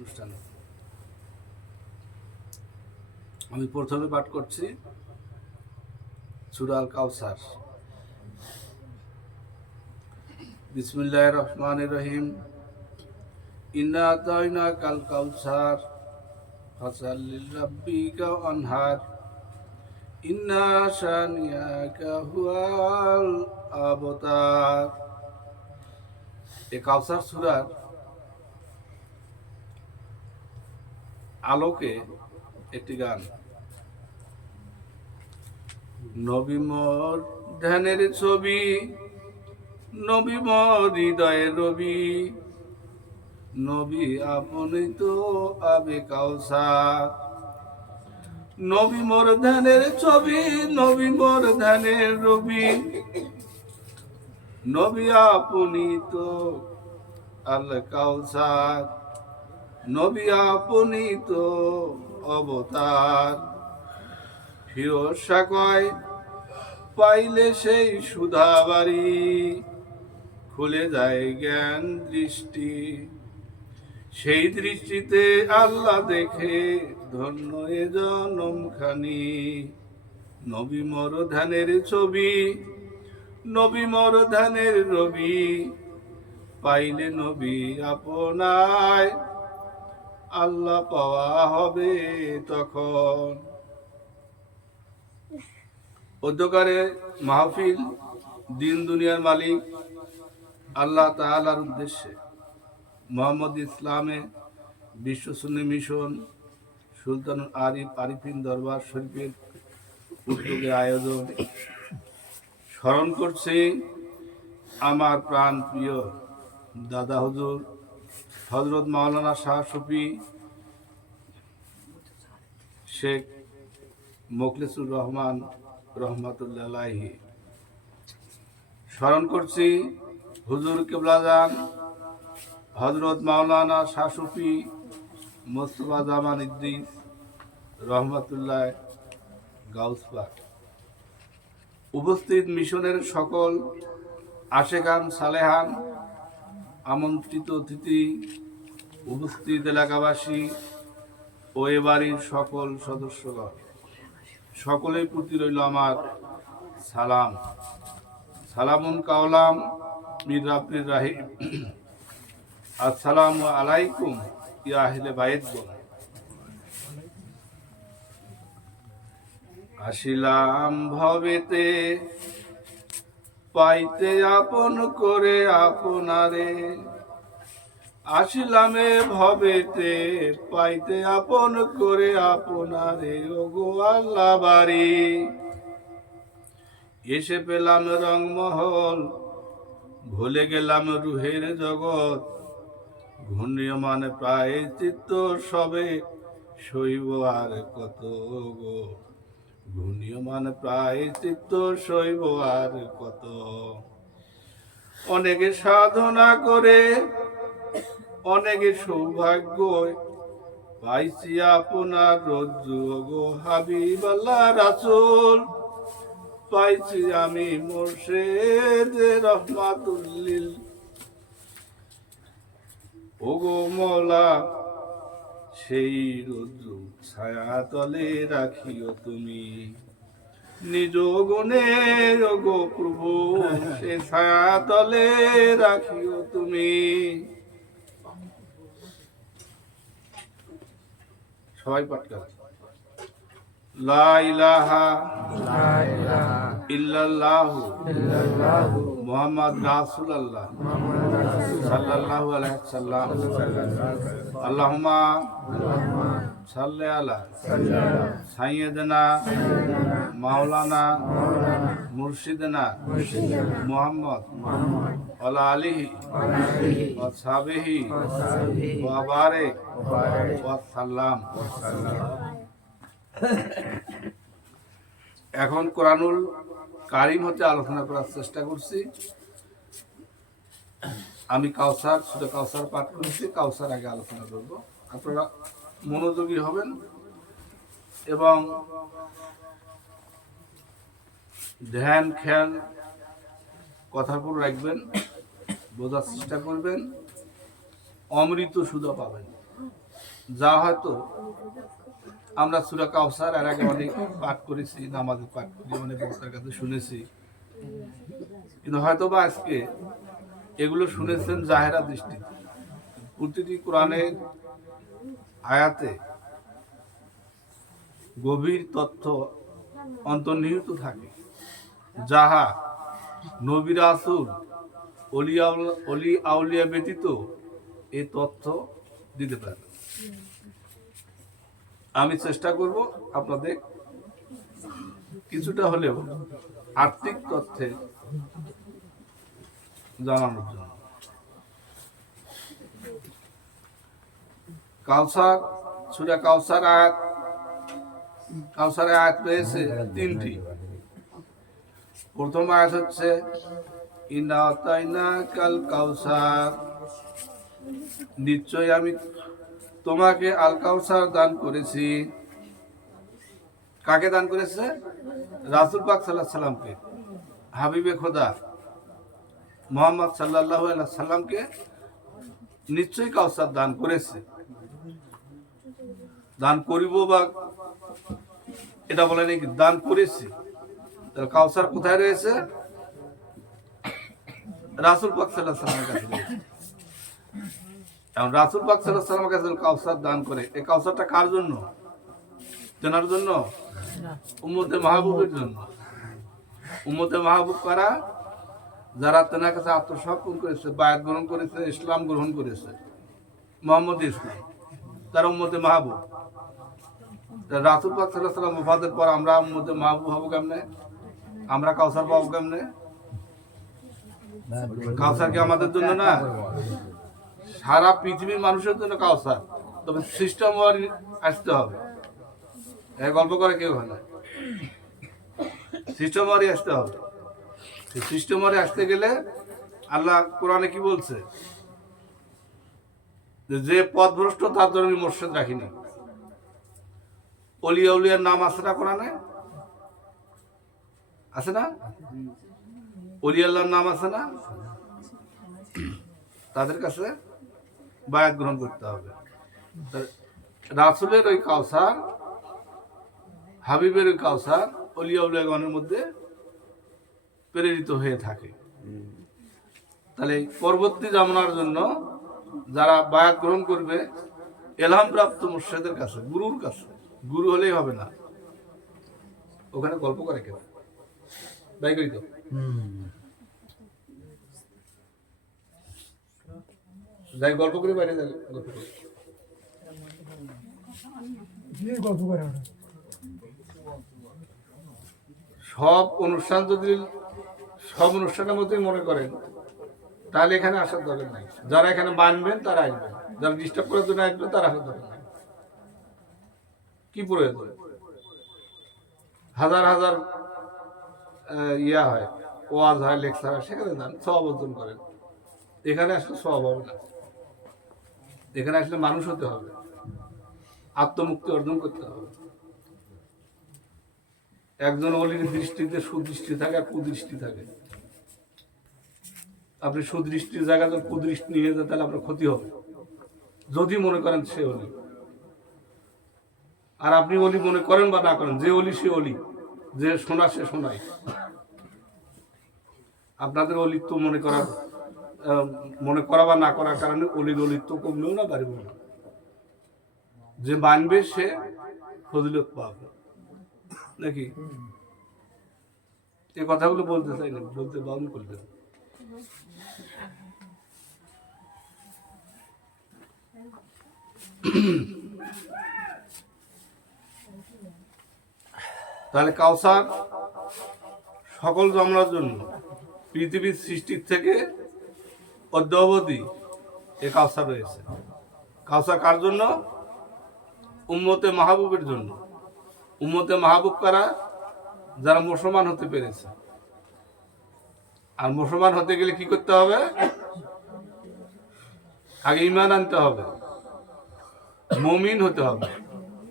অনুষ্ঠান আমি প্রথমে পাঠ করছি সূরা আল কাউসার। বিসমিল্লাহির রহমানির রহিম। ইন্না আতাইনাকাল কাউসার ফাসাল্লি লিরাব্বিকা ওয়ানহার ইন্না শানিয়াকা হুয়াল আবতার। এই কাউসার সূরার আলোকে একটি গান। নবী মোর ধ্যানের ছবি, নবী মোর হৃদয়ের রবি, নবী আপনি তো আবে কাউসার। নবী মোর ধ্যানের ছবি, নবী মোর ধ্যানের রবি, নবী আপনি তো আল কাউসার, নবী আপনি তো অবতার। ফিরোজ কয় পাইলে সেই সুধাবাড়ি, খুলে যায় জ্ঞান দৃষ্টি, সেই দৃষ্টিতে আল্লাহ দেখে ধন্য এ জনমখানি। নবী মোর ধ্যানের ছবি, নবী মোর ধ্যানের রবি, পাইলে নবী আপনায় আল্লাহ পাওয়া হবে তখন। অধ্যকারে মাহফিল দিন দুনিয়ার মালিক আল্লাহ তাআলার উদ্দেশ্যে মোহাম্মদ ইসলামে বিশ্ব সুন্নি মিশন সুলতানুল আরিফিন দরবার শরীফের উদ্যোগে আয়োজন। স্মরণ করছি আমার প্রাণ প্রিয় দাদা হুজুর হযরত মাওলানা শাহ শফি শেখ মোখলেসুর রহমান রহমাতুল্লাহ আলাইহি। স্মরণ করছি হুজুর কিবলাজান হযরত মাওলানা শাহ শফি মোস্তফা জামান ইদ্রিস রহমাতুল্লাহ গাউসপাক। উপস্থিত মিশনের সকল আশেকান সালেহান, আমন্ত্রিত অতিথি, উপস্থিত এলাকাবাসী ও এ বাড়ির সকল সদস্যগণ, সকলের প্রতি রইল আমার সালাম। সালামুন কাওলাম মির রাব্বির রাহিম। আসসালামু আলাইকুম ইয়া আহলে বাইতগণ। আসিলাম ভবেতে পাইতে আপন করে আপনারে, আসিলামে ভবেতে পাইতে আপন করে আপনারে ওগো আল্লাহ বাড়ি। এসে পেলাম রংমহল, ভুলে গেলাম রুহের জগৎ, ঘূর্ণিয়মান প্রায় চিত্ত সবে শৈব আর কত গো, ঘূর্ণিয়মান প্রায় চিত্ত শৈব আর কত। অনেকে সাধনা করে অনেকে সৌভাগ্য পাইছি আপনার রজ্জু গো হাবিব আল্লাহ রাসূল, পাইছি আমি মুর্শিদ রহমাতুল্লিল ওগো মওলা, সেই রজ্জু ছায়া তলে রাখিও তুমি নিজ গুণে ওগো প্রভু, সে ছায়া তলে রাখিও তুমি। সবাই পাঠ কর। লা ইলাহা ইল্লাল্লাহু মুহাম্মাদ রাসূলুল্লাহ সাল্লাল্লাহু আলাইহি ওয়াসাল্লাম। আল্লাহুম্মা সাল্লি আলা সাইয়্যিদিনা মাওলানা মুর্শিদিনা মুহাম্মদ ওয়ালা আলিহি ওয়া সাহবিহি ওয়া বারিক ওয়া সাল্লাম। এখন কোরআনুল কারীম হতে আলোচনা করার চেষ্টা করছি। আমি কাউসার সূরা কাউসার পাঠ করেছি, কাউসার আগে আলোচনা করব। আপনারা মনোযোগী হবেন এবং ধ্যান খেয়াল কথাগুলো রাখবেন, বোঝার চেষ্টা করবেন, অমৃত সুধা পাবেন। যা হয়তো আমরা সূরা কাউসার এর আগে অনেক পাঠ করেছি, নামাজে পাঠ করি, অনেক বক্তার কাছে শুনেছি, কিন্তু হয়তো বা আজকে এগুলো শুনেছেন জাহেরা দৃষ্টিতে। প্রতিটি কোরআনের আয়াতে গভীর তথ্য অন্তর্নিহিত থাকে, যাহা নবী রাসূল অলি আউলিয়া ব্যতীত এই তথ্য দিতে পারে না। আমি চেষ্টা করব আপনাদের কিছুটা হলেও আর্থিক তথ্যে জানানোর জন্য। কাউসার, সূরা কাউসারের আয়াত রয়েছে 3টি। প্রথম আয়াত হচ্ছে ইন্না আতাইনাকাল কাউসার, নিশ্চয় আমি তোমাকে আল কাউসার দান করেছি। কাকে দান করেছে? রাসূল পাক সাল্লাল্লাহু আলাইহি সাল্লামকে, হাবিবে খোদা মুহাম্মদ সাল্লাল্লাহু আলাইহি সাল্লামকে নিশ্চয়ই কাউসার দান করেছে। দান করিব বা এটা বলে নাকি দান করেছি। তাহলে কাউসার কোথায় রয়েছে? রাসূল পাক সাল্লাল্লাহু আলাইহি সাল্লামের কাছে রয়েছে। এখন রাসূল পাক সাল্লাল্লাহু আলাইহি সাল্লামের কাছে কাউসার দান করে, এই কাউসারটা কার জন্য? জানার জন্য? উম্মতে মাহবুবের জন্য। উম্মতে মাহবুব কারা? যারা তেনার কাছে আত্মসমর্পণ করেছে, বায়াত গ্রহণ করেছে, ইসলাম গ্রহণ করেছে, মুহাম্মদ ইসলাম, তারা উম্মতে মাহবুব। রাসূল পাক সাল্লাল্লাহু আলাইহি সাল্লাম ওফাতের পর আমরা উম্মতে মাহবুব হব কেমনে? আমরা কাউসার পাবো কেমনে? কাউসার কি আমাদের জন্য না? সারা পৃথিবীর মানুষের জন্য কাউসার। তবে সিস্টেম আসতে হবে। এই গল্প করে কেউ হয় না, সিস্টেম আসতে হবে। সিস্টেম আসতে গেলে আল্লাহ কোরআনে কি বলছে? যে পথভ্রষ্ট তার জন্য আমি মোর্শেদ রাখিনি। অলিয়া উলিয়ার নাম আছে না কোরআনে? আছে না? অলি আল্লাহর নাম আছে না? তাদের কাছে বায়াত গ্রহণ করতে হবে। রাসূলের ওই কাউসার, হাবিবের ওই কাউসার অলিয়া উলিয়াগণের মধ্যে প্রেরিত হয়ে থাকে। তাহলে পরবর্তী জামানার জন্য যারা বায়াত গ্রহণ করবে এলহাম প্রাপ্ত মুর্শিদের কাছে, গুরুর কাছে। গুরু হলেই হবে না, ওখানে গল্প করে কেউ বাই করি তো। যাই গল্প করে বাইরে গল্প করে সব অনুষ্ঠান যদি সব অনুষ্ঠানের মতোই মনে করেন, তাহলে এখানে আসার দরকার নাই। যারা এখানে মানবেন তারা আসবেন, যারা ডিস্টার্ব করার জন্য আসবেন তারা আসার দরকার নাই। কি প্রয়োজন? হাজার হাজার ইয়া হয়, ওয়াজ হয়, লেকচার হয়, সেখানে যান, সওয়াব অর্জন করেন। এখানে আসলে সওয়াব হবে না। এখানে আসলে মানুষ হতে হবে, আত্মমুক্তি অর্জন করতে হবে। একজন অলির দৃষ্টিতে সুদৃষ্টি থাকে আর কুদৃষ্টি থাকে। আপনি সুদৃষ্টির জায়গায় যখন কুদৃষ্টি নিয়ে যান তাহলে আপনার ক্ষতি হবে, যদি মনে করেন সে অলি। আর আপনি অলি মনে করেন বা না করেন, যে অলি সে অলি, যে শোনা সে শোনায়। আপনাদের অলিত্ব মনে করা বা না করার কারণে অলির অলিত্ব কমলেও না, বাড়বেও না। যে মানবে সে ফজিলত পাবে নাকি? এই কথাগুলো বলতে চাই না, বলতে বারণ করবেন। তাহলে কাউসার সকল জামলার জন্য, পৃথিবীর সৃষ্টির থেকে অদ্যাবধি এ কাউসার রয়েছে। কাউসার কার জন্য? উম্মতে মাহবুবের জন্য। উম্মতে মাহবুব কারা? যারা মুসলমান হতে পেরেছে। আর মুসলমান হতে গেলে কি করতে হবে? আগে ঈমান আনতে হবে, মুমিন হতে হবে।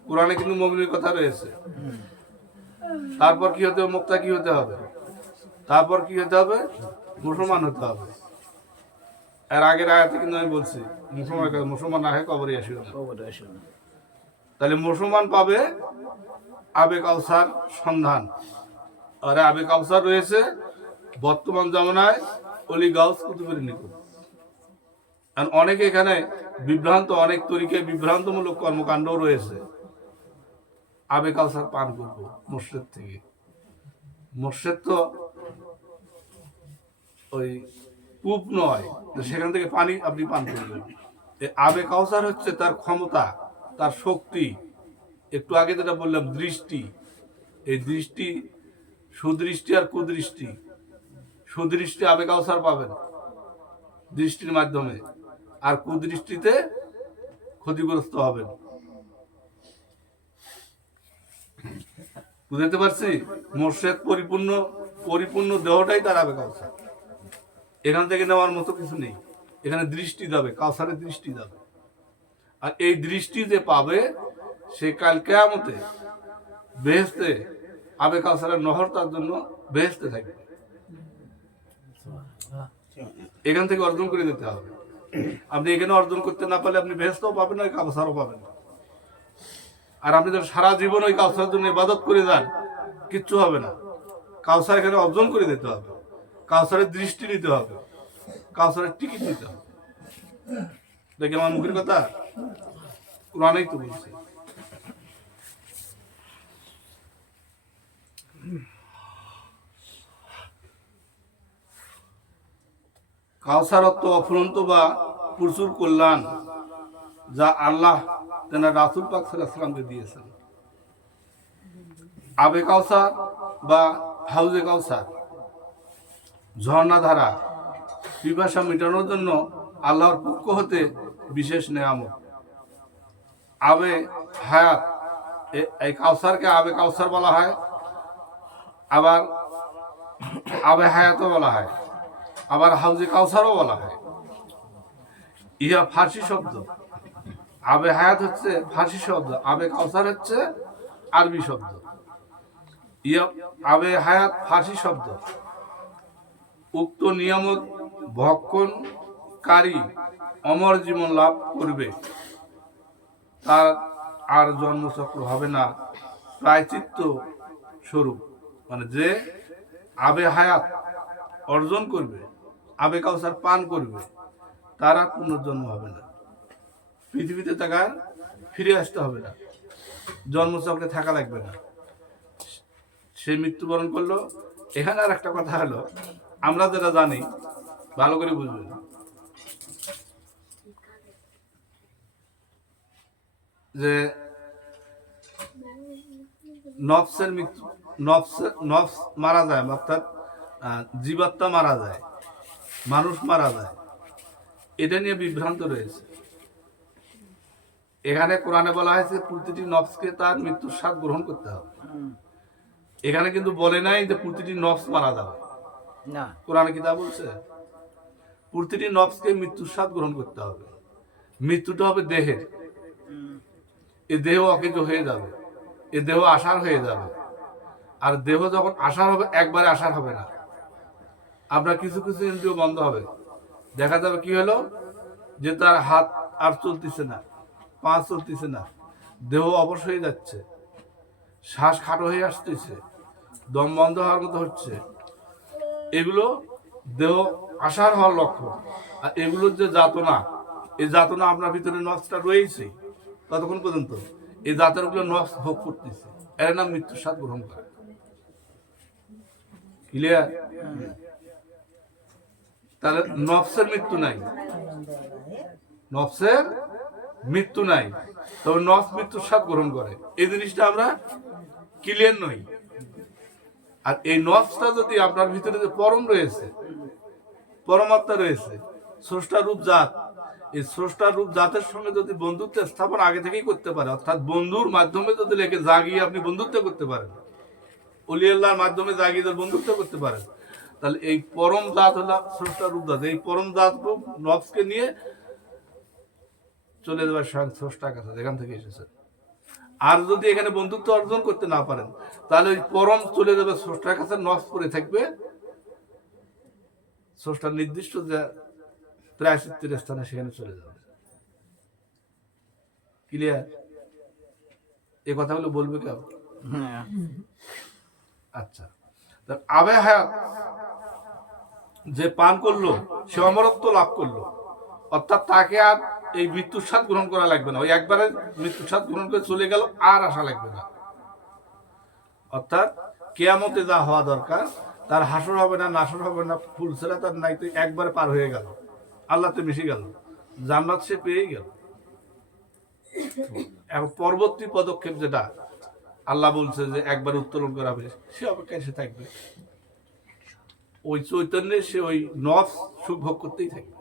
কোরআনে কিন্তু মুমিনের কথা রয়েছে। তারপর কি হতে হবে? মুত্তাকি হতে হবে। তারপর কি হতে হবে? মুসলমান হতে হবে। এর আগের আয়াতে কিন্তু আমি বলছি মুসলমানের কাছে, মুসলমান না হয় কবরে আসিও না। তাহলে মুসলমান পাবে আবে কাউসার সন্ধান। আর আবে কাউসার রয়েছে বর্তমান জামানায় অলি গাউস কুতুবের নিকট। আর অনেকে এখানে বিভ্রান্ত, অনেক তরিকায় বিভ্রান্তমূলক কর্মকাণ্ড রয়েছে। আবে কাউসার পান করবো মুর্শিদ থেকে। মুর্শিদ তো ওই কূপ নয়, সেখান থেকে পানি আপনি পান করবেন। আবে কাউসার হচ্ছে তার ক্ষমতা, তার শক্তি। একটু আগে যেটা বললাম দৃষ্টি, এই দৃষ্টি, সুদৃষ্টি আর কুদৃষ্টি। সুদৃষ্টি আবে কাউসার পাবেন দৃষ্টির মাধ্যমে, আর কুদৃষ্টিতে ক্ষতিগ্রস্ত হবেন। বুঝতে পারছি? মোর্শেদ পরিপূর্ণ, পরিপূর্ণ দেহটাই তার আবে কাউসার। এখান থেকে নেওয়ার মতো কিছু নেই। এখানে দৃষ্টি যাবে, কাউসারের দৃষ্টি যাবে। আর এই দৃষ্টি যে পাবে সে কাল কিয়ামতে বেহেশতে আবে কাউসারের নহর তার জন্য বেহেশতে থাকবে। এখান থেকে অর্জন করে দিতে হবে। আপনি এখানে অর্জন করতে না পারলে আপনি বেহেশতেও পাবেন না, কাউসারও পাবেন না। আর আপনি যদি সারা জীবন ওই কাউসারের জন্য ইবাদত করে যান, কিচ্ছু হবে না। কাউসার এখানে অর্জন করে দিতে হবে, কাউসারের দৃষ্টি নিতে হবে, কাউসারের টিকিট নিতে হবে। দেখি আমার মুখের কথা, কোরআনেই তো বলছে। কাউসার অর্থ অফুরন্ত বা প্রচুর কল্যাণ, যা আল্লাহ তেনার রাসূল পাক সাল্লাল্লাহু আলাইহি ওয়াসাল্লামকে দিয়েছেন। আবে কাউসার বা হাউজে কাউসার, ঝর্ণাধারা, পিপাসা মেটানোর জন্য আল্লাহর পক্ষ হতে বিশেষ নেয়ামত। আবে হায়াত, এই কাউসারকে আবে কাউসার বলা হয়, আবার আবে হায়াতও বলা হয়, আবার হাউজে কাউসারও বলা হয়। ইহা ফার্সি শব্দ। আবে হায়াত হচ্ছে ফার্সি শব্দ, আবে কাউসার হচ্ছে আরবি শব্দ। ইহা আবে হায়াত ফার্সি শব্দ। উক্ত নিয়ামত ভক্ষণকারী অমর জীবন লাভ করবে, তার আর জন্মচক্র হবে না, প্রায়চিত্ত স্বরূপ। মানে যে আবে হায়াত অর্জন করবে, আবে কাউসার পান করবে, তার আর পুনর্জন্ম হবে না, পৃথিবীতে তাকে আর ফিরে আসতে হবে না, জন্মচক্রে থাকা লাগবে না। সে মৃত্যুবরণ করলো। এখানে আর একটা কথা হলো, আমরা যেটা জানি ভালো করে বুঝবেন, যে নফসের মৃত্যু, নফস মারা যায়, অর্থাৎ জীবাত্মা মারা যায়, মানুষ মারা যায়, এটা নিয়ে বিভ্রান্ত রয়েছে। এখানে কোরআনে বলা হয়েছে প্রতিটি নফসকে তার মৃত্যুর স্বাদ গ্রহণ করতে হবে। এখানে কিন্তু বলে নাই যে প্রতিটি নফস মারা যাবে না। কোরআনে কি তা বলছে? প্রতিটি নফসকে মৃত্যুর স্বাদ গ্রহণ করতে হবে। মৃত্যুটা হবে দেহের, এ দেহ অকেজ হয়ে যাবে, এ দেহ আসার হয়ে যাবে। আর দেহ যখন আসার হবে, একবারে আসার হবে না, আপনার কিছু কিছু ইন্দ্রিয় বন্ধ হবে। দেখা যাবে কি হলো, যে তার হাত আর চলতেছে না, পা চলতেছে না, দেহ অবশ হয়ে যাচ্ছে, শ্বাস খাটো হয়ে আসতেছে, দম বন্ধ হওয়ার মতো হচ্ছে। এগুলো দেহ আসার হওয়ার লক্ষ্য। আর এগুলোর যে যাতনা, এই যাতনা আপনার ভিতরে নফসটা রয়েছে, ততক্ষণ পর্যন্ত এই যাতনাগুলো নফস ভোগ করতেছে, এর নাম মৃত্যুর স্বাদ গ্রহণ করে। ক্লিয়ার? তাহলে নফসের মৃত্যু নাই, নফসের মৃত্যু নাই, তবে নফস মৃত্যুর স্বাদ গ্রহণ করে। এই জিনিসটা আমরা ক্লিয়ার নই। আর এই নফসটা যদি আপনার ভিতরে যে পরম রয়েছে, পরমাত্মা রয়েছে, স্রষ্টা রূপ জাত, এই স্রষ্টা রূপ জাতের সঙ্গে যদি বন্ধুত্ব স্থাপন আগে থেকেই করতে পারে, অর্থাৎ বন্ধুর মাধ্যমে যদি লেখে জাগিয়ে আপনি বন্ধুত্ব করতে পারেন, ওলি আল্লাহর মাধ্যমে জাগিয়ে বন্ধুত্ব করতে পারেন, তাহলে এই পরম জাত হলো স্রষ্টা রূপ জাত। এই পরম জাত রূপ নফসকে নিয়ে চলে যাবার স্রষ্টার কাছে, যেখান থেকে এসেছে। আর যদি এখানে বন্ধুত্ব অর্জন করতে না পারেন, তাহলে ওই পরম চলে যাবে স্রষ্টার কাছে, নফস করে থাকবে স্রষ্টার নির্দিষ্ট যে প্রায়শ্চিত্তের স্থানে, সেখানে চলে যাবে। ক্লিয়ার? এই কথাগুলো বলবে কেউ? আচ্ছা, আবে হায়াত যে পান করলো সে অমরত্ব লাভ করলো, অর্থাৎ তাকে আর এই মৃত্যুর স্বাদ গ্রহণ করা লাগবে না। ওই একবারে মৃত্যুর স্বাদ গ্রহণ করে চলে গেল, আর আশা লাগবে না। অর্থাৎ কিয়ামতে যা হওয়া দরকার, তার হাসর হবে না, নাসর হবে না, ফুল ছেড়া তার নাই, তো একবারে পার হয়ে গেল, আল্লাহতে মিশে গেল, জান্নাত সে পেয়ে গেল। এখন পরবর্তী পদক্ষেপ যেটা আল্লাহ বলছে যে একবার উত্তোলন করা হবে, সে অপেক্ষায় সে থাকবে, ওই চৈতন্যে সে ওই নফস সুখ ভোগ করতেই থাকবে।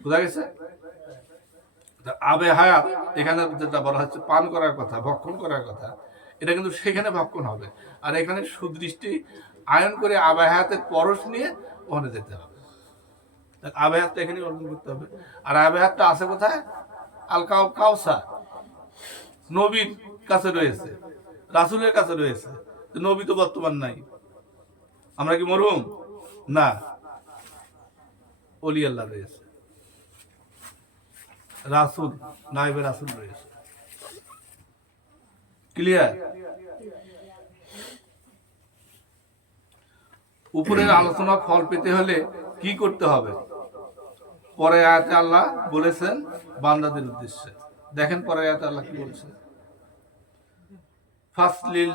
বোঝা গেছে? আবে হায়াত এখানে যেটা বলা হচ্ছে পান করার কথা, ভক্ষণ করার কথা, এটা কিন্তু সেখানে ভক্ষণ হবে, আর এখানে সুদৃষ্টি আয়ন করে আবে হায়াতের পরশ নিয়ে ওখানে যেতে হবে। আবে হায়াতটা এখানে অর্জন করতে হবে। আর আবে হায়াতটা আছে কোথায়? আল কাউসার নবীর কাছে রয়েছে, রাসূলের কাছে রয়েছে। নবী তো বর্তমান নাই, আমরা কি মরহুম না? ওলি আল্লাহ রয়েছে, রাসূল নায়েবে রাসূল রয়েছে। ক্লিয়ার? উপরের আলোচনা ফল পেতে হলে কি করতে হবে পরে আয়াতে আল্লাহ বলেছেন বান্দাদের উদ্দেশ্যে। দেখেন পরে আয়াতে আল্লাহ কি বলছেন, ফাসলিল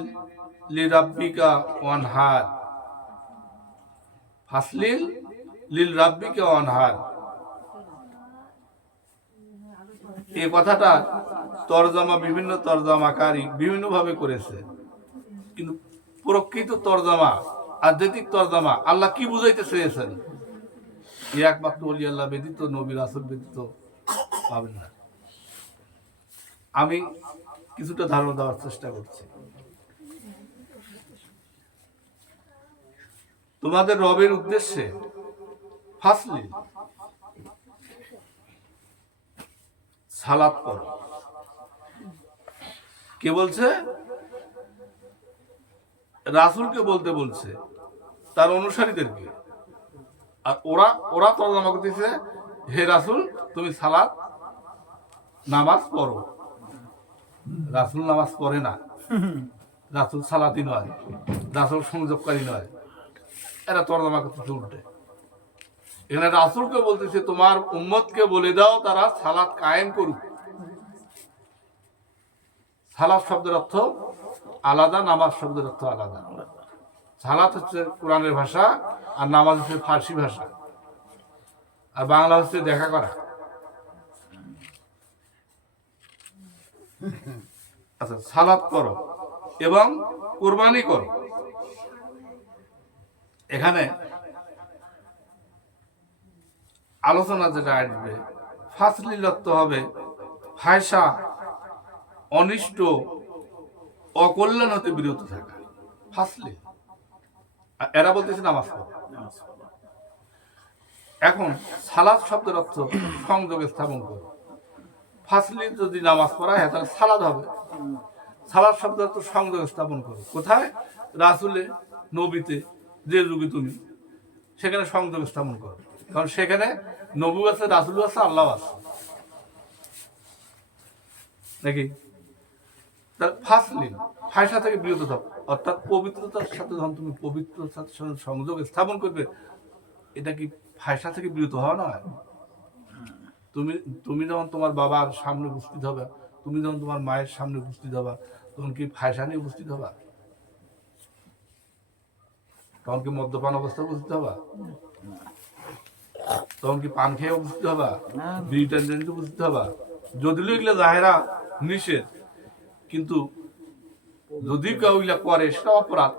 লিরাব্বিকা ওয়ানহার, ফাসলিল লিল রাব্বিকা ওয়ানহার। এই কথাটা তরজমা বিভিন্ন তরজমাকারী বিভিন্ন ভাবে করেছে, কিন্তু প্রকৃত তরজমা, আধ্যাত্মিক তরজমা আল্লাহ কি বুঝাইতে চেয়েছেন, একমাত্র ওলি আল্লাহ ব্যতীত, নবী রাসূল ব্যতীত পাবেন না। আমি কিছুটা ধারণা দেওয়ার চেষ্টা করছি। তোমাদের রবের উদ্দেশ্যে ফাসলি সালাত করো। কে বলছে? রাসূলকে বলতে বলছে, তার অনুসারীদেরকে। আর ওরা তর্জমা করতেছে, হে রাসূল তুমি সালাত নামাজ পড়ো। রাসূল নামাজ পড়ে না, রাসূল সালাতি নয়, রাসূল সংযোগকারী নয়, এরা তর্জমা করতেছে উল্টে। এখানে রাসূলকে বলতেছে তোমার উম্মতকে বলে দাও তারা সালাত কায়েম করুক। সালাত শব্দের অর্থ আলাদা, নামাজ শব্দের অর্থ আলাদা। সালাত হচ্ছে কোরআনের ভাষা, আর নামাজ হচ্ছে ফার্সি ভাষা, আর বাংলা হচ্ছে দেখা করা। আচ্ছা, সালাত করো এবং কুরবানি করো। এখানে আলোচনা যেটা আসবে, ফাসলিল অর্থ হবে ফায়সা, অনিষ্ট, অকল্যাণ হতে বিরত থাকা, ফাসলি। এরা বলতেছে নামাজ পড়ো। এখন সালাত শব্দের অর্থ সংযোগ স্থাপন করো। ফাসলি যদি নামাজ পড়া হয় তাহলে সালাদ হবে। সালাদ শব্দের অর্থ সংযোগ স্থাপন করো। কোথায়? রাসূলে, নবীতে, যে যুগে তুমি, সেখানে সংযোগ স্থাপন করো। কারণ সেখানে নবী আছে, রাসূল আছে, আল্লাহ আছে, নাকি? তার ফাসলি ফায়সা থেকে বিরত থাকো, অর্থাৎ পবিত্রতার সাথে যখন তুমি পবিত্রতার সাথে সংযোগ স্থাপন করবে, এটা কি ফায়সা থেকে বিরত হওয়া নয়? তুমি যখন তোমার বাবার সামনে উপস্থিত হবে, তুমি যখন তোমার মায়ের সামনে উপস্থিত হবা, তখন কি ফায়সা নিয়ে উপস্থিত হবা? তখন কি মদ্যপান অবস্থায় উপস্থিত হবা? তখন কি পান খেয়ে উপস্থিত হবা? বিড়ি টানতে উপস্থিত হবা? যদিও এগুলো জাহেরা নিষেধ, কিন্তু যদি কেউ এগুলা করে সেটা অপরাধ,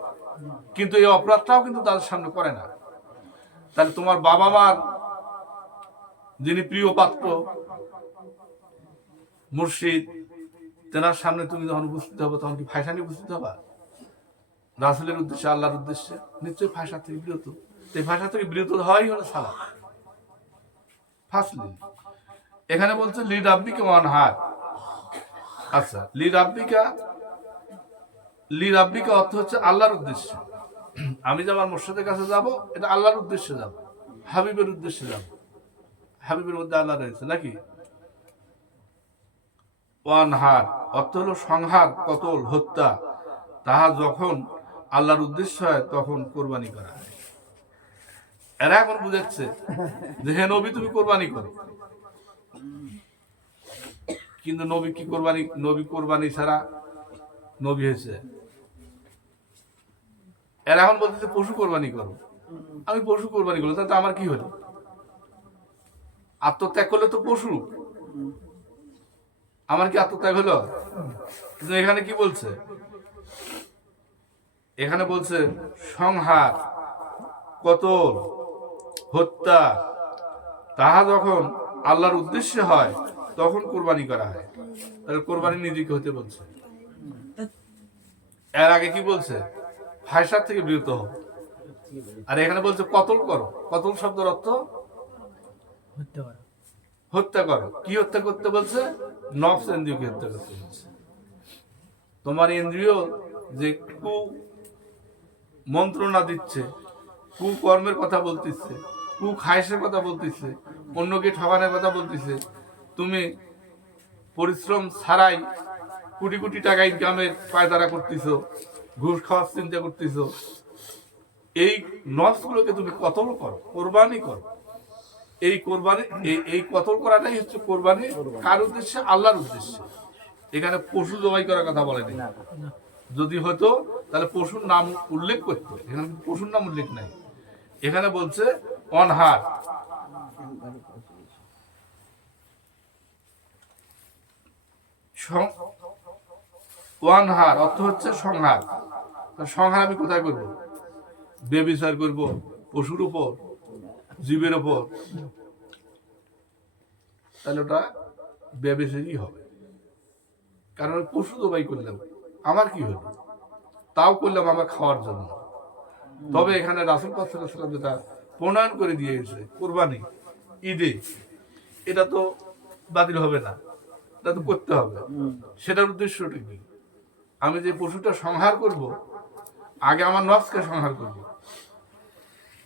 কিন্তু এই অপরাধটাও কিন্তু তাদের সামনে করে না। তাহলে তোমার বাবা মার যিনি প্রিয় পাত্র, মুর্শিদ, তেনার সামনে তুমি যখন উপস্থিত হবে, তখন কি ফায়সা নিয়ে উপস্থিত হবা? রাসূলের উদ্দেশ্যে, আল্লাহর উদ্দেশ্যে, নিশ্চয়ই ফায়সা থেকে বিরত। এই ফায়সা থেকে বিরত হওয়াই হলো সালাত। ফাসলি এখানে বলছে লি রাব্বিকা ওয়ানহার। আচ্ছা, লি রাব্বিকা অর্থ হচ্ছে আল্লাহর উদ্দেশ্যে। আমি যে আমার মুর্শিদের কাছে যাব, এটা আল্লাহর উদ্দেশ্যে যাব, হাবিবের উদ্দেশ্যে যাব। হাবিবের মধ্যে আল্লাহ রয়েছে নাকি? ওয়ানহার অর্থ হলো সংহার, কতল, হত্যা, তাহা যখন আল্লাহর উদ্দেশ্য হয় তখন কোরবানি করা হয়। এরা এখন বুঝাচ্ছে যে হে নবী তুমি কোরবানি করো, কিন্তু নবী কি কোরবানি, নবী কোরবানি ছাড়া নবী হয়েছে? এরা এখন বলতেছে পশু কোরবানি করো। আমি পশু কোরবানি করলো, তাতে আমার কি হলো? আত্মত্যাগ করলে তো পশু, আমার কি আত্মত্যাগ হলো? কিন্তু এখানে কি বলছে? এখানে বলছে সংহার, কতল, হত্যা, তাহা যখন আল্লাহর উদ্দেশ্যে হয় তখন কোরবানি করা হয়। তাহলে কোরবানি নিজেকে হতে বলছে। এর আগে কি বলছে? ফায়সার থেকে বিরত হও। আর এখানে বলছে কতল করো। কতল শব্দের অর্থ হত্যা করো। কি হত্যা করতে বলছে? নফস ইন্দ্রিয়কে হত্যা করতে বলছে। তোমার ইন্দ্রিয় যে কু মন্ত্রণা দিচ্ছে, কুকর্মের কথা বলতেছে, খায়েশের কথা বলতেছে, অন্যকে ঠকানোর কথা বলতেছে, তুমি পরিশ্রম ছাড়াই কোটি কোটি টাকা ইনকামের পায়তারা করতেছো, ঘুষ খাওয়ার চিন্তা করতেছো, এই নফসগুলোকে তুমি কতল করো, কোরবানি করো। এই কোরবানি, এই কতল করাটাই হচ্ছে কোরবানি। কার উদ্দেশ্যে? আল্লাহর উদ্দেশ্যে। এখানে পশু জবাই করার কথা বলেনি। যদি হতো তাহলে পশুর নাম উল্লেখ করতো, এখানে পশুর নাম উল্লেখ নাই। এখানে বলছে অনহার, ওয়ানহার অর্থ হচ্ছে সংহার। সংহার আমি কোথায় করব? বেবিচার করব পশুর উপর, জীবের উপর, তাহলে ওটা বেবিচারই হবে। কারণ পশু জবাই করলাম, আমার কি হলো? তাও করলাম আমার খাওয়ার জন্য। তবে এখানে রাসূল পাক সাল্লাল্লাহু আলাইহি ওয়াসাল্লাম যেটা প্রণয়ন করে দিয়েছে কোরবানি ঈদে, এটা তো বাতিল হবে না, এটা তো করতে হবে। সেটার উদ্দেশ্যটা কি? আমি যে পশুটা সংহার করব, আগে আমার নফসকে সংহার করব।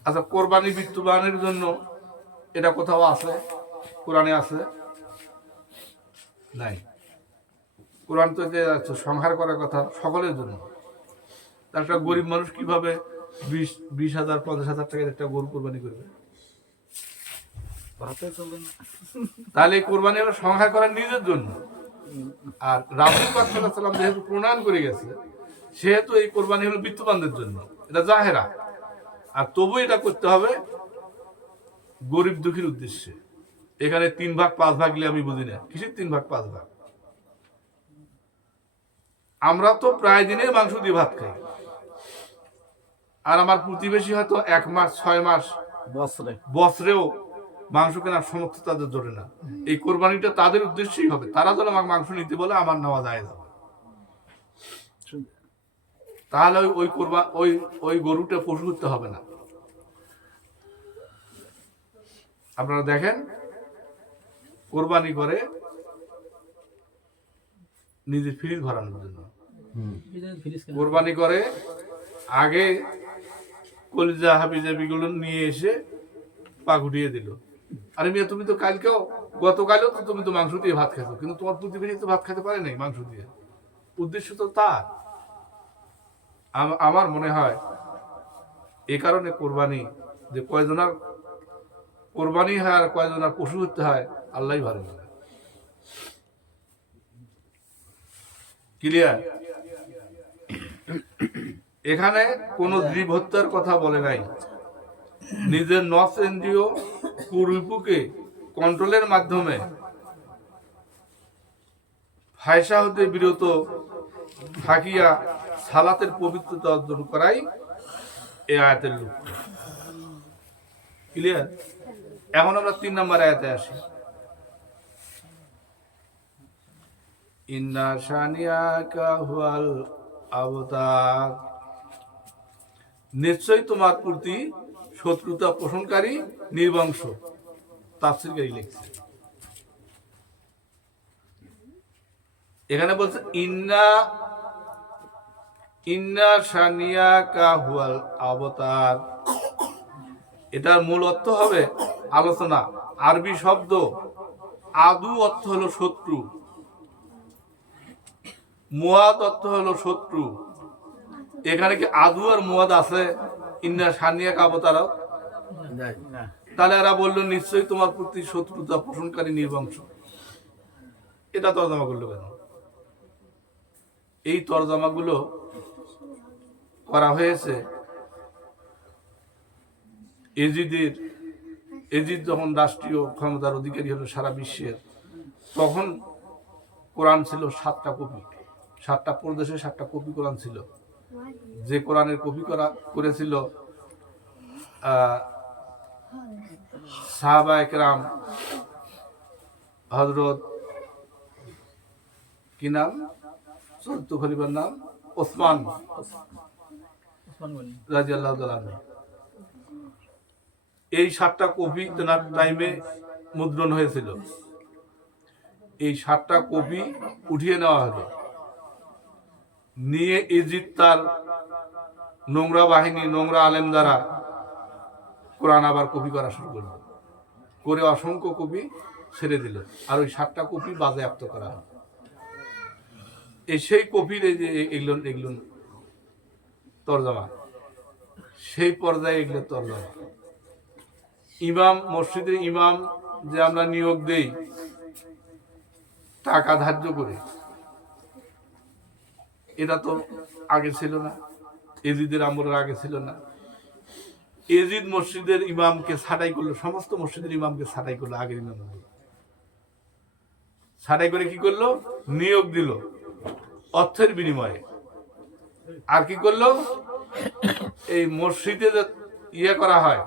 আচ্ছা, কোরবানি মৃত্যুবানের জন্য এটা কোথাও আছে? কোরআনে আছে? নাই। কোরআন তো সংহার করার কথা সকলের জন্য। একটা গরিব মানুষ কিভাবে 20,000 50,000 টাকার একটা গরু কোরবানি করবে? তাহলে এই কোরবানি হলো সংহার করার নিজের জন্য। আর রাসূল পাক সাল্লাল্লাহু আলাইহি ওয়াসাল্লাম যেহেতু প্রণয়ন করে গেছে, সেহেতু এই কোরবানি হলো বিত্তবানদের জন্য, এটা জাহেরা। আর তবু এটা করতে হবে গরিব দুঃখীর উদ্দেশ্যে। এখানে 3 ভাগ 5 ভাগ আমি বুঝি না, কিসের 3 ভাগ 5 ভাগ? আমরা তো প্রায় দিনে মাংস দিয়ে ভাত খাই, আর আমার প্রতিবেশী হয়তো 1 মাস 6 মাস বছরেও মাংস কেনার সমর্থ তাদের জোরে না। এই কোরবানিটা তাদের উদ্দেশ্যেই হবে। তারা যেন আমাকে মাংস নিতে বলে, আমার নেওয়া যায় না। তাহলে ওই ওই গরুটা পশু করতে হবে না। আপনারা দেখেন, কোরবানি করে নিজের ফ্রিজ ভরানোর জন্য। কোরবানি করে আগে কলিজা হাবিজাবিগুলো নিয়ে এসে পা ঘুটিয়ে দিল। আরে মিয়া, তুমি তো কালকেও গতকালও তো তুমি তো মাংস দিয়ে ভাত খেতো, কিন্তু তোমার প্রতিবেশী তো ভাত খেতে পারে নাই মাংস দিয়ে। উদ্দেশ্য তো তার। আমার মনে হয় এই কারণে কোরবানি, যে কয়জনার কোরবানি হয় আর কয়জনার পশু হতে হয়, আল্লাহই ভালো জানে। ক্লিয়ার? এখানে কোন জীব হত্যার কথা বলে নাই। নিজের নফস ইন্দ্রিয় কুরুপুকে কন্ট্রোলের মাধ্যমে ফায়সা হতে বিরত থাকিয়া সালাতের পবিত্রতা অর্জন করাই এই আয়াতের লক্ষ্য। ক্লিয়ার? এখন আমরা 3 নম্বর আয়াতে আসি। ইন্না শানিয়াকা হুয়াল আবতার, নিশ্চয়ই তোমার প্রতি শত্রুতা পোষণকারী নির্বংশ। তাফসীরকারী লিখছে, এখানে বলছে ইন্না শানিয়াকা হুয়াল আবতার। এটার মূল অর্থ হবে আলোচনা। আরবি শব্দ আদু অর্থ হলো শত্রু, মুয়াদ অর্থ হলো শত্রু। এখানে কি আদু আর মুয়াদ আছে? ইন্না সানিয়া কাবতারাও, তাহলে এরা বললো নিশ্চয়ই তোমার প্রতি শত্রুতা পোষণকারী নির্বংশ। এটা তর্জমা করলো কেন? এই তর্জমাগুলো করা হয়েছে এজিদ যখন রাষ্ট্রীয় ক্ষমতার অধিকারী হলো সারা বিশ্বের, তখন কোরআন ছিল 7টা কপি, 7টা প্রদেশে 7টা কপি কোরআন ছিল। যে কোরআনের কপি করেছিল সাহাবায়ে কেরাম, হযরত কি নাম, চতুর্থ খলিফার নাম ওসমান রাদিয়াল্লাহু তাআলা। এই 7টা কপি তেনার টাইমে মুদ্রণ হয়েছিল। এই 7টা কপি উঠিয়ে নেওয়া হলো, নিয়ে ইজিপ্ট তার নোংরা বাহিনী, নোংরা আলেম দ্বারা কোরআন আবার কপি করা শুরু করলো, করে অসংখ্য কপি ছেড়ে দিল, আর ওই 7টা কপি বাজেয়াপ্ত করা হলো। এই সেই কপির এই যে এগুলো তর্জমা, সেই পর্যায়ে এগুলো তর্জমা। ইমাম, মসজিদের ইমাম যে আমরা নিয়োগ দেই টাকা ধার্য করে, এটা তো আগে ছিল না, এজিদের আমলের আগে ছিল না। এজিদ মসজিদের ইমামকে ছাঁটাই করলো, সমস্ত মসজিদের ইমামকে ছাঁটাই করলো, আগের ইমাম ছাঁটাই করে কি করলো, নিয়োগ দিল অর্থের বিনিময়ে। আর কি করলো, এই মসজিদে ইয়ে করা হয়,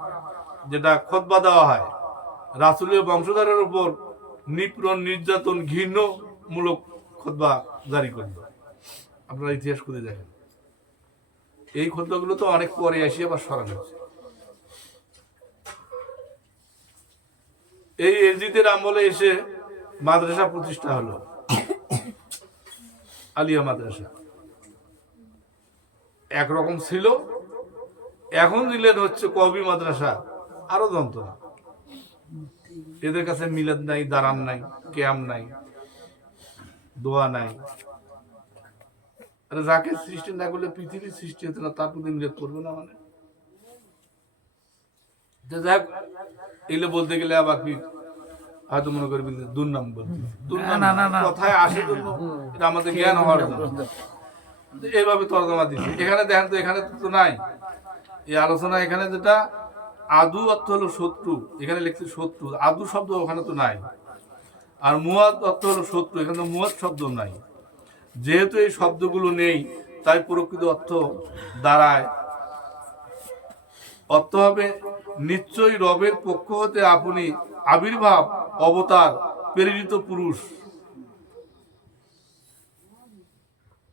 যেটা খুতবা দেওয়া হয়, রাসূলের বংশধরের উপর নিপীড়ন, নির্যাতন, ঘৃণ্যমূলক খুতবা জারি করলো। আপনারা ইতিহাস খুঁজে দেখেন, এই খুতবাগুলো তো অনেক পরে এসে আবার সরানো হয়েছে। এই এজিদের আমলে এসে মাদ্রাসা প্রতিষ্ঠা হলো, আলিয়া মাদ্রাসা একরকম ছিল, এখন দিলেন হচ্ছে কওমি মাদ্রাসা, আরো যন্ত্রণা। এদের কাছে মিলাদ নাই, দারাম নাই, কিয়াম নাই, দোয়া নাই। আরে যাকে সৃষ্টি না করলে পৃথিবীর সৃষ্টি হতো না, তার প্রতি মিলাদ করবে না মানে? যাক, এগুলো বলতে গেলে আবার কি হয়তো মনে করবেন দুর্নাম বলতে, কথায় আসে জন্য এটা আমাদের জ্ঞান হওয়ার জন্য এইভাবে তর্জমা দিচ্ছে। এখানে দেখেন তো, এখানে তো নাই এই আলোচনা। এখানে যেটা আদু অর্থ হলো শত্রু, এখানে লিখছে শত্রু, আদু শব্দ ওখানে তো নাই। আর মুয়াদ অর্থ হলো শত্রু, এখানে তো মুয়াদ শব্দ নাই। যেহেতু এই শব্দগুলো নেই, তাই প্রকৃত অর্থ দাঁড়ায়, অর্থ হবে নিশ্চয়ই রবের পক্ষ হতে আপনি আবির্ভাব, অবতার, প্রেরিত পুরুষ।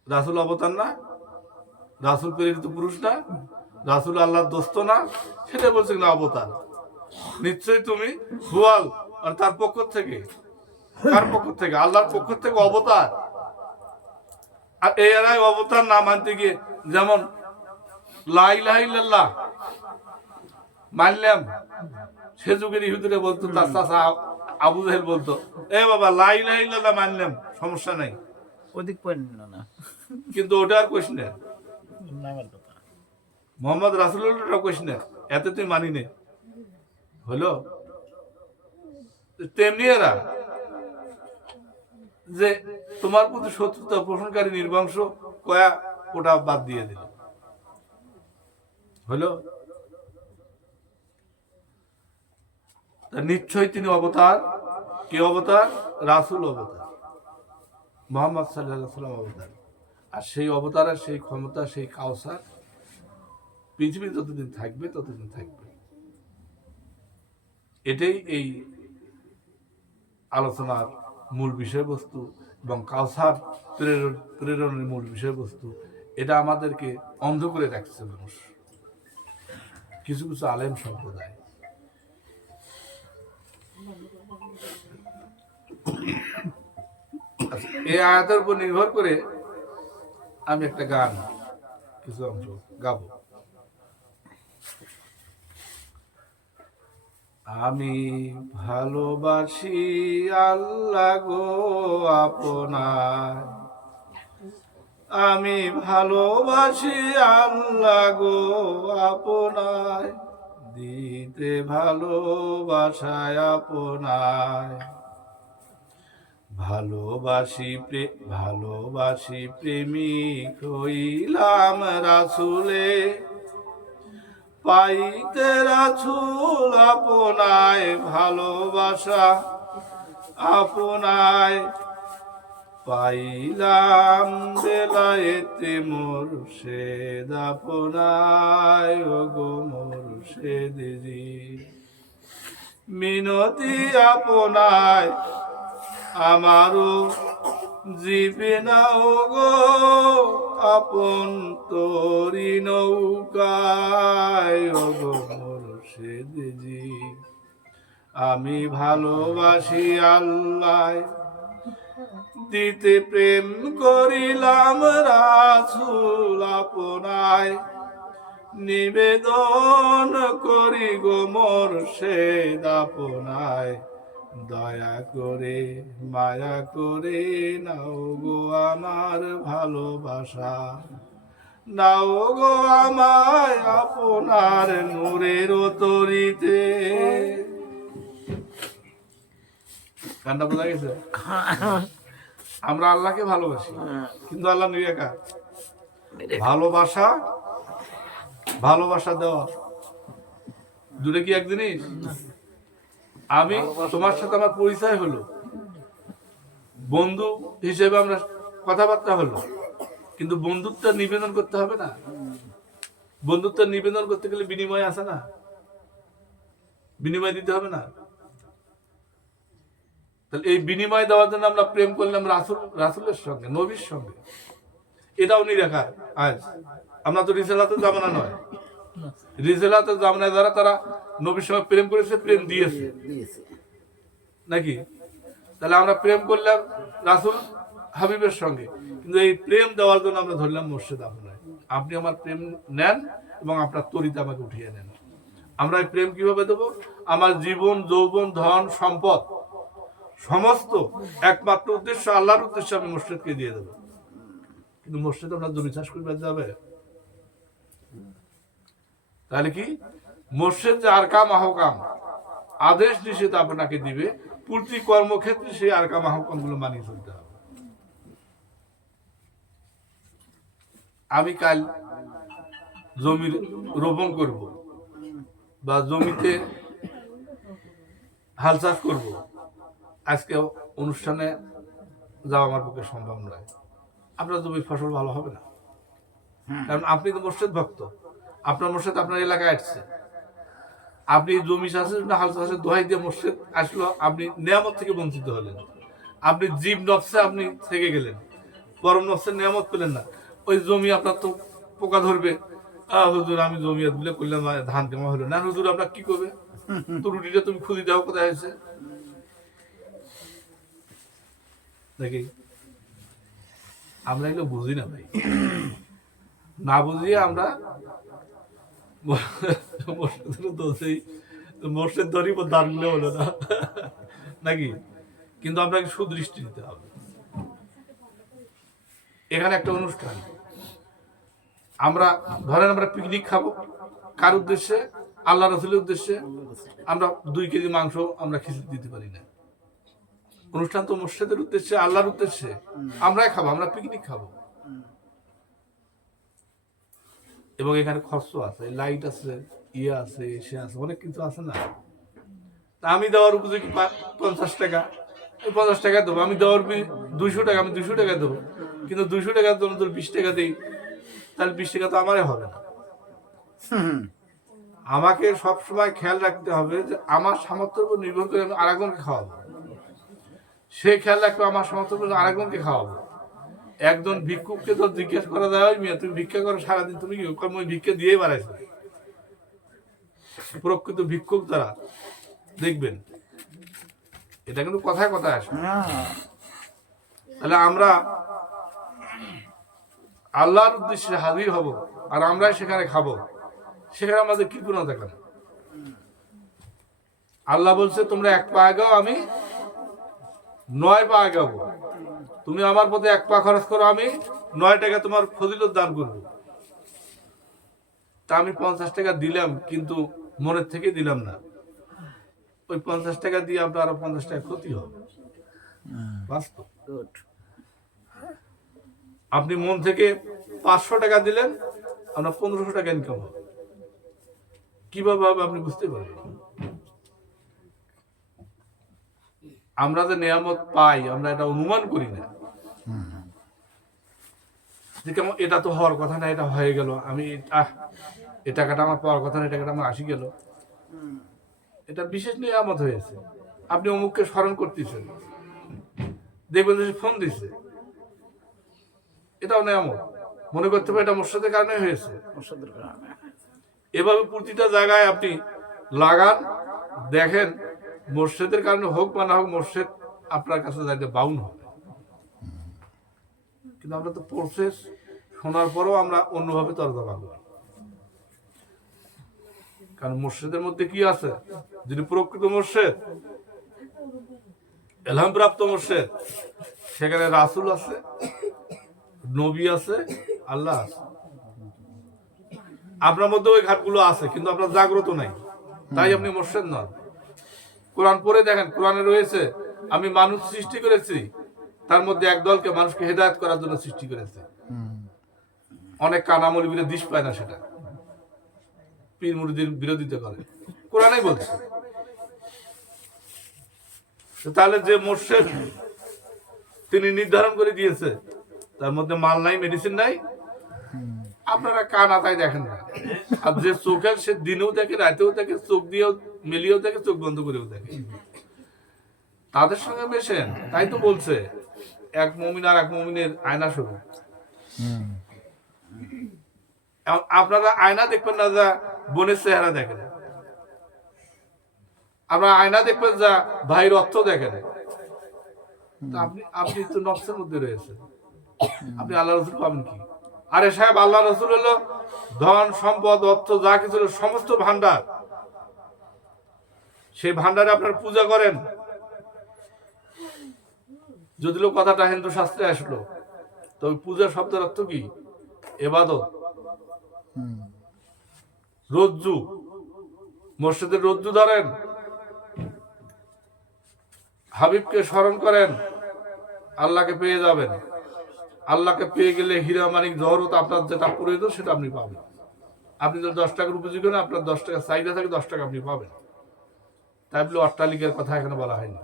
রাসূল অবতার না, রাসূল প্রেরিত পুরুষ না, রাসূল আল্লাহর দোস্ত না, সেটা বলছে না অবতার। নিশ্চয়ই তুমি হুয়াল, আর তার পক্ষ থেকে, কার পক্ষ থেকে? আল্লাহর পক্ষ থেকে অবতার। আর এরাই অবতার না মানতে গিয়ে, যেমন লা ইলাহা ইল্লাল্লাহ মানলাম, সে যুগের ইহুদিরা বলতো, তার চাচা আবু জাহেল বলতো, এ বাবা লা ইলাহা ইল্লাল্লাহ মানলাম, সমস্যা নাই, অধিক পণ্য না, কিন্তু ওটা আর কোশ না। মোহাম্মদ রাসূলুল্লাহ কোশ না, এত তুই মানি নে হলো। তেমনি এরা যে তোমার প্রতি শত্রুতা পোষণকারী নির্বংশ, কয়া ওটা বাদ দিয়ে দিল হলো। নিশ্চয়ই তিনি অবতার। কে অবতার? রাসূল অবতার, মুহাম্মদ সাল্লাল্লাহু আলাইহি ওয়াসাল্লাম অবতার। আর সেই অবতারের সেই ক্ষমতা, সেই কাউসার পৃথিবী যতদিন থাকবে ততদিন থাকবে। এটাই এই আলোচনার মূল বিষয়বস্তু, এবং কাউসার প্রেরণের মূল বিষয়বস্তু। এটা আমাদেরকে অন্ধ করে রাখছে মানুষ, কিছু কিছু আলেম সম্প্রদায়। এই আয়াতের উপর নির্ভর করে আমি একটা গান কিছু অংশ গাবো। আমি ভালোবাসি আল্লাহ গো আপনার, আমি ভালোবাসি আল্লাহ গো আপনায়, দিতে ভালোবাসায় আপনায়। ভালোবাসি প্রেমিক হইলাম রাসূলে, পাইতে রাসূল আপনায়, ভালোবাসা আপনায় পাইলাম। বেলায়েতে মুর্শিদ আপনায়, ওগো মুর্শিদ জি, মিনতি আপনায় আমারও জীবনাও গো, আপন তোরি নৌকায়, ওগো মুর্শিদ জি। আমি ভালোবাসি আল্লাহ, দিতে প্রেম করিলাম রাসূল আপনায়, নিবেদন করি গো মুর্শিদ আপনায়। দয়া করে মায়া করে নাও গো আমার ভালোবাসা, নাও গো আমায় আপনার নূরের তরিতে। গানটা বোঝা গেছে? আমরা আল্লাহকে ভালোবাসি, কিন্তু আল্লাহ নিরাকার। ভালোবাসা দেওয়া দূরে কি এক জিনিস? আমি তোমার সাথে আমার পরিচয় হলো, বন্ধু হিসেবে আমরা কথাবার্তা হলো, কিন্তু বন্ধুত্ব নিবেদন করতে হবে না? বন্ধুত্ব নিবেদন করতে গেলে বিনিময় আছে না? বিনিময় দিতে হবে না? তাহলে এই বিনিময় দেওয়ার জন্য আমরা প্রেম করলাম রাসূলের সঙ্গে, নবীর সঙ্গে। এটাও নিরাকার। আজ আমরা তো রিসালাতের জামানা নয়, রিসালাতের জামানায় যারা তারা নবীর সঙ্গে প্রেম করেছে, প্রেম দিয়েছে নাকি? তাহলে আমরা প্রেম করলাম রাসূল হাবিবের সঙ্গে, কিন্তু এই প্রেম দেওয়ার জন্য আমরা ধরলাম মুর্শিদ আপনায়। আপনি আমার প্রেম নেন এবং আপনার তরিতে আমাকে উঠিয়ে নেন। আমরা এই প্রেম কিভাবে দেবো? আমার জীবন, যৌবন, ধন, সম্পদ সমস্ত একমাত্র উদ্দেশ্য আল্লাহর উদ্দেশ্যে আমি মুর্শিদকে দিয়ে দেবো। কিন্তু মুর্শিদ আপনার জমি চাষ করবে যাবে? তাহলে কি মুর্শিদ যে আরকাম আহকাম আদেশ নিষেধ আপনাকে দিবে, প্রতি কর্মক্ষেত্রে সেই আরকাম আহকাম গুলো মানিয়ে চলতে হবে। আমি কাল জমির রোপণ করব বা জমিতে হাল চাষ করব, আজকে অনুষ্ঠানে যাওয়া আমার পক্ষে সম্ভব নয়। আপনার জমির ফসল ভালো হবে না, কারণ আপনি তো মুর্শিদ ভক্ত। আপনার মুর্শিদ আপনার এলাকায় আসছে, আপনি জমি চাষের জন্য হাল চাষের দোহাই দিয়ে মুর্শিদ আসলো, আপনি নিয়ামত থেকে বঞ্চিত হলেন। আপনি জীব নফসে আপনি থেকে গেলেন, পরম নফসের নিয়ামত পেলেন না। ওই জমি আপনার তো পোকা ধরবে, হুজুর আমি জমি দিলে করলাম, ধান জমা হলো না। হুজুর আপনার কি করবে? তো রুটিটা তুমি খুঁজে দাও কোথায় হয়েছে দেখি। আমরা এগুলো বুঝি না ভাই, না বুঝিয়ে আমরা মোর্শেদ ধরি দাঁড়লে হলো না নাকি? কিন্তু আপনাকে সুদৃষ্টি দিতে হবে। এখানে একটা অনুষ্ঠান, আমরা ধরেন আমরা পিকনিক খাবো, কার উদ্দেশ্যে? আল্লাহ রাসূলের উদ্দেশ্যে। আমরা 2 কেজি মাংস আমরা খিচুড়ি দিতে পারি না। অনুষ্ঠান তো মুর্শিদের উদ্দেশ্যে, আল্লাহর উদ্দেশ্যে, আমরাই খাবো, আমরা পিকনিক খাবো। এবং এখানে খরচ আছে, লাইট আছে, ইয়ে আছে, এসে আছে, অনেক কিছু আছে না? তা আমি দেওয়ার উপযোগী 50 টাকা, 50 টাকা দেবো। আমি দেওয়ার 200 টাকা, আমি 200 টাকা দেবো। কিন্তু 200 টাকার জন্য তোর 20 টাকা দিই, তাহলে 20 টাকা তো আমারই হবে না। আমাকে সবসময় খেয়াল রাখতে হবে যে আমার সামর্থ্যের উপর নির্ভর করে আমি আরেকজনকে খাওয়াবো। সে খেয়াল রাখবে আমার সামর্থ্যের উপর আরেকজনকে খাওয়াবো। একজন ভিক্ষুককে তো জিজ্ঞেস করা যায়, মিয়া তুমি ভিক্ষা করো সারাদিন, তুমি কি ভিক্ষা দিয়েই বাড়াইছো? প্রকৃত ভিক্ষুক যারা দেখবেন, এটা কিন্তু কথায় কথায় আসে। তাহলে আমরা আল্লাহর উদ্দেশ্যে হাজির হব, আর আমরাই সেখানে খাবো, সেখানে আমাদের কি গুনাহ দেখান? আল্লাহ বলছে তোমরা 1 পা আগাও, আমি 9 পা আগাবো। তুমি আমার পথে 1 পা খরচ করো, আমি 9 টাকা তোমার ফজিলত দান করবো। তা আমি 50 টাকা দিলাম, কিন্তু মনের থেকে দিলাম না। ওই 50 টাকা দিয়ে আপনার আরো 50 টাকা ক্ষতি হবে। বাস্তব। গুড। আপনি মন থেকে 500 টাকা দিলেন, আপনার 1500 টাকা ইনকাম হবে। কিভাবে হবে আপনি বুঝতে পারবেন। আমরা যে নিয়ামত পাই, আমরা এটা অনুমান করি না যে কেমন এটা তো হওয়ার কথা না, এটা হয়ে গেল, আমি এই টাকাটা আমার পাওয়ার কথা না, এই টাকাটা আমার আসি গেল। এটা বিশেষ নিয়ামত হয়েছে। আপনি অমুককে স্মরণ করতেছেন, দেখবেন যে ফোন দিচ্ছে, এটাও নিয়ামত। মনে করতে পারে এটা মোর্শেদের কারণে হয়েছে। ওষুধের কারণে। এভাবে প্রতিটা জায়গায় আপনি লাগান, দেখেন মোর্শেদের কারণে হোক বা না হোক, মোর্শেদ আপনার কাছে যাইতে বাউন হবে। কিন্তু আমরা তো প্রসেস শোনার পরেও আমরা অন্যভাবে তর্জমা করি। কারণ মোর্শেদের মধ্যে কি আছে? যিনি প্রকৃত মোর্শেদ, এলহাম প্রাপ্ত মোর্শেদ, সেখানে রাসূল আছে, নবী আছে, আল্লাহ আছে। আপনার মধ্যে ওই ঘাটগুলো আছে, কিন্তু আপনার জাগ্রত নাই, তাই আপনি মোর্শেদ নন। কোরআন পড়ে দেখেন, কোরআনে রয়েছে আমি মানুষ সৃষ্টি করেছি, তার মধ্যে একদলকে মানুষকে হেদায়েত করার জন্য সৃষ্টি করেছে। অনেক কানামৌলবীরা দিশ পায় না, সেটা পীর মুরিদের বিরোধিতা করে, কোরআনেই বলছে। তাহলে যে মোর্শেদ তিনি নির্ধারণ করে দিয়েছে, তার মধ্যে মাল নাই, মেডিসিন নাই, আপনারা কানা তাই দেখেন না। আর যে চোখের, সে দিনেও দেখে, রাতেও দেখে, চোখ দিয়েও মিলিয়েও দেখে, চোখ বন্ধ করেও দেখে। তাদের সঙ্গে মেশেন, তাই তো বলছে এক মুমিন আর এক মুমিনের আয়না স্বরূপ। আপনারা আয়না দেখবেন না যা বোনের চেহারা দেখেন, আপনারা আয়না দেখবেন যা ভাইয়ের অর্থ দেখেন। আপনি আপনি তো নফসের মধ্যে রয়েছে, আপনি আল্লাহ রসুল পাবেন কি? আরে সাহেব, আল্লাহ রসুল হলো ধন সম্পদ অর্থ যা কিছু সমস্ত ভান্ডার। সেই ভান্ডারে আপনার পূজা করেন। যদিও কথাটা হিন্দু শাস্ত্রে আসলো, তবে পূজা শব্দের অর্থ কি? ইবাদত। রজ্জু, মসজিদের রজ্জু ধরেন, হাবিবকে স্মরণ করেন, আল্লাহকে পেয়ে যাবেন। আল্লাহকে পেয়ে গেলে হীরা মানিক জহরত আপনার যেটা প্রয়োজন সেটা আপনি পাবেন। আপনি যদি 10 টাকার উপযোগী করেন, আপনার 10 টাকা চাহিদা থাকে, 10 টাকা আপনি পাবেন। তাই বলে অট্টালিকার কথা এখানে বলা হয়নি।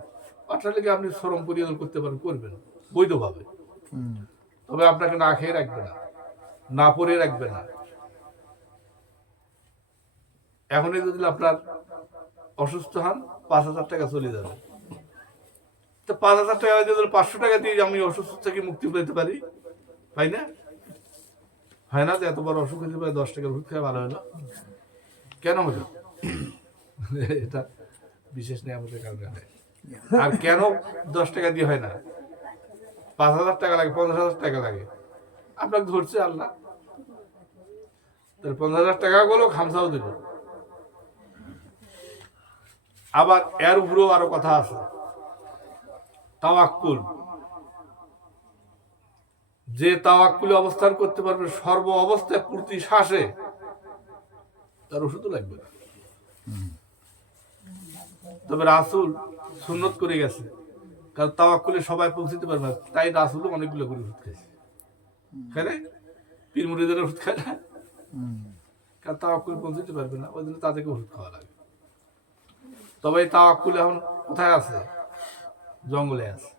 অট্টালিকা আপনি শ্রম পরিশোধ করতে পারেন, করবেন বৈধভাবে, তবে আপনাকে না খেয়ে রাখবে না, না পরে রাখবে না। এখনই যদি আপনার অসুস্থ হন, 5,000 টাকা চলে যাবে। তো 5,000 টাকা যদি 500 টাকা দিয়ে আমি অসুস্থ থেকে মুক্তি পেতে পারি, পাই না? হয় না যে এত বড় অসুখ হতে পারে, 10 টাকার ওষুধ খেয়ে ভালো হলো। কেন হলো? এটা বিশেষ নিয়ামতের কারণে হয়। আর কেন 10 টাকা দিয়ে হয় না? 5,000 টাকা লাগে, 50,000 টাকা লাগে, আপনাকে ধরছে আল্লাহ। তাহলে 50,000 টাকা গুলো খামসাও দিল। আবার এর উপরেও আরো কথা আছে, তাওয়াক্কুল। যে তাওয়াক্কুলে অবস্থান করতে পারবে সর্ব অবস্থায়, প্রতি শ্বাসে, তার ওষুধও লাগবে না। তবে রাসূল সুন্নত করে গেছে, কারণ তাওয়াক্কুলে সবাই পৌঁছতে পারবে না, তাই রাসূলও অনেকগুলো করে ওষুধ খাইছে। খায় না? পীর মুরিদের ওষুধ খায় না, কারণ তাওয়াক্কুলে পৌঁছতে পারবে না, ওই জন্য তাদেরকে ওষুধ খাওয়া লাগে। তবে এই তাওয়াক্কুল এখন কোথায় আছে? জঙ্গলে আছে।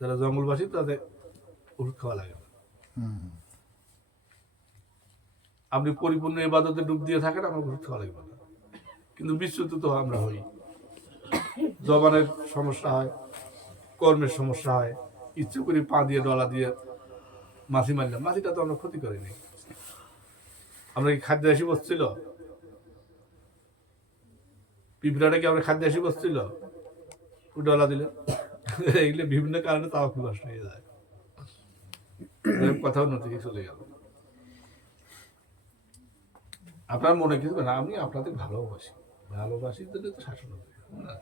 যারা জঙ্গলবাসী, তাদের ওষুধ খাওয়া লাগে না। আপনি পরিপূর্ণ ইবাদতে ডুব দিয়ে থাকেন, আমার ওষুধ খাওয়া লাগবে না। কিন্তু বিচ্যুত তো আমরা হই, জবানের সমস্যা হয়, কর্মের সমস্যা হয়, ইচ্ছে করে পা দিয়ে ডলা দিয়ে মাছি মারলাম, মাছিটা তো আমরা ক্ষতি করিনি। আমরা কি খাদ্য আসি বসছিল? পিঁপড়াটা কি আমরা খাদ্য আসি বসছিল? ডলা দিল। এগুলো বিভিন্ন কারণে তাওয়াক্কুল নষ্ট হয়ে যায়। কথাও নদীকে চলে গেল। আপনার মনে কিছু না, আমি আপনাদের ভালোবাসি, ভালোবাসি জন্য তো শাসন হবে না।